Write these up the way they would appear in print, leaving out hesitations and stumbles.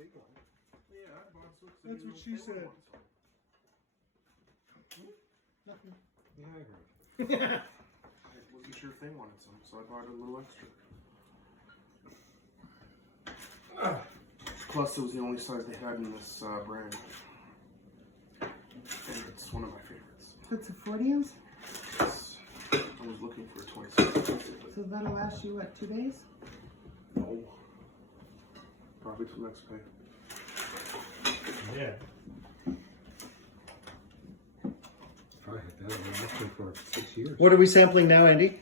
big one. Yeah, I bought some. That's what she said. Nothing. Yeah, I heard. I wasn't sure if they wanted some, so I bought a little extra. Plus, it was the only size they had in this brand. And it's one of my favorites. That's a 40 ounce? I was looking for a 26 ounce. So that'll last you, what, 2 days? No. Probably till next pay. Yeah. Probably had that one lasting for 6 years. What are we sampling now, Andy?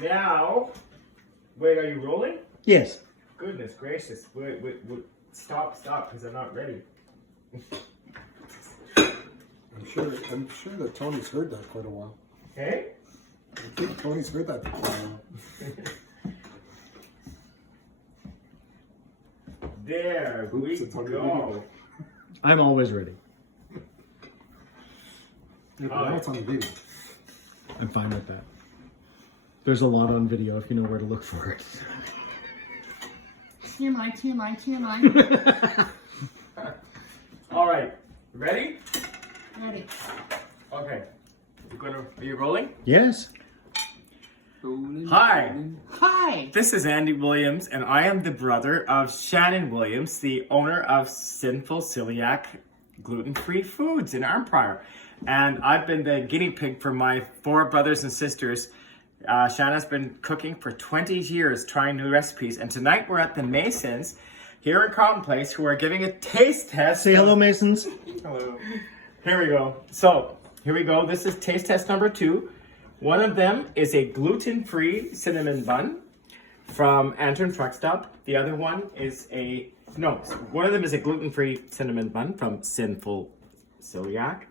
Now, wait, are you rolling? Yes. Goodness gracious. Wait. Stop, because I'm not ready. I'm sure that Tony's heard that quite a while. Okay? I think Tony's heard that for a while. There Oops, we it's on the go. video. I'm always ready. Yeah, but now it's on the video. I'm fine with that. There's a lot on video if you know where to look for it. TMI, TMI, TMI. All right. Ready? Ready. Okay. Are you rolling? Yes. Hi. Hi. This is Andy Williams, and I am the brother of Shannon Williams, the owner of Cinnful Celiac gluten-free foods in Arnprior. And I've been the guinea pig for my 4 brothers and sisters. Shannon's been cooking for 20 years, trying new recipes. And tonight we're at the Masons here in Carlton Place, who are giving a taste test. Say hello, Masons. Hello. Here we go. So, here we go. This is taste test number 2. One of them is a gluten-free cinnamon bun from Antrim Truck Stop. The other one is one of them is a gluten-free cinnamon bun from Cinnful Celiac.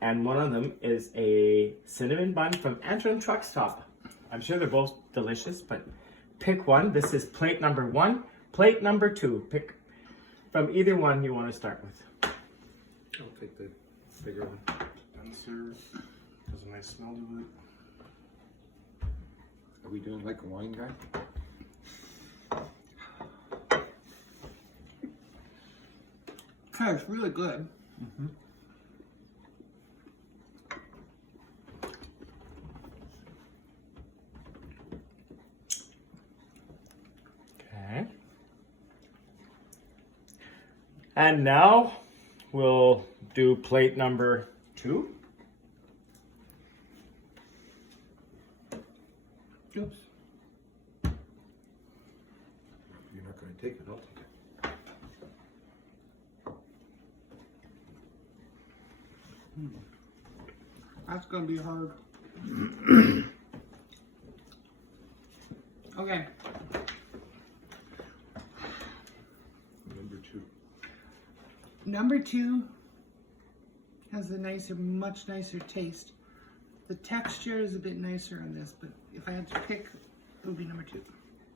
And one of them is a cinnamon bun from Antrim Truck Stop. I'm sure they're both delicious, but pick one. This is plate number 1. Plate number 2. Pick from either one you want to start with. I'll take the bigger one. Denser. Has a nice smell to it. Are we doing like a wine guy? Okay, it's really good. Mm-hmm. Okay. And now we'll do plate number 2. Oops. You're not going to take it, I'll take it. That's gonna be hard. Okay. Number 2. Number 2 has a nicer, much nicer taste. The texture is a bit nicer on this, but if I had to pick, it would be number 2.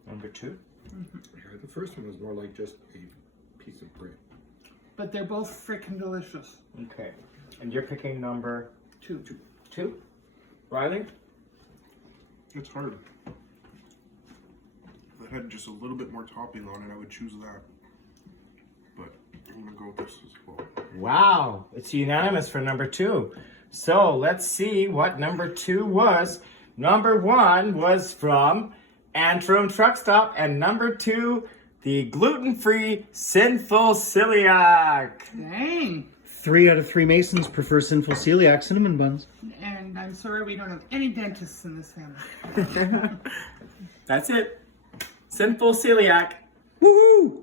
Number 2. Yeah, the first one was more like just a piece of bread. But they're both freaking delicious. Okay. And you're picking number 2. 2? Riley? It's hard. If I had just a little bit more topping on it, I would choose that. But I'm gonna go with this as well. Wow. It's unanimous for number 2. So let's see what number 2 was. Number 1 was from Antrim Truck Stop, and number 2, the gluten-free Cinnful Celiac. Dang. 3 out of 3 Masons prefer Cinnful Celiac cinnamon buns. And I'm sorry we don't have any dentists in this family. That's it. Cinnful Celiac. Woohoo!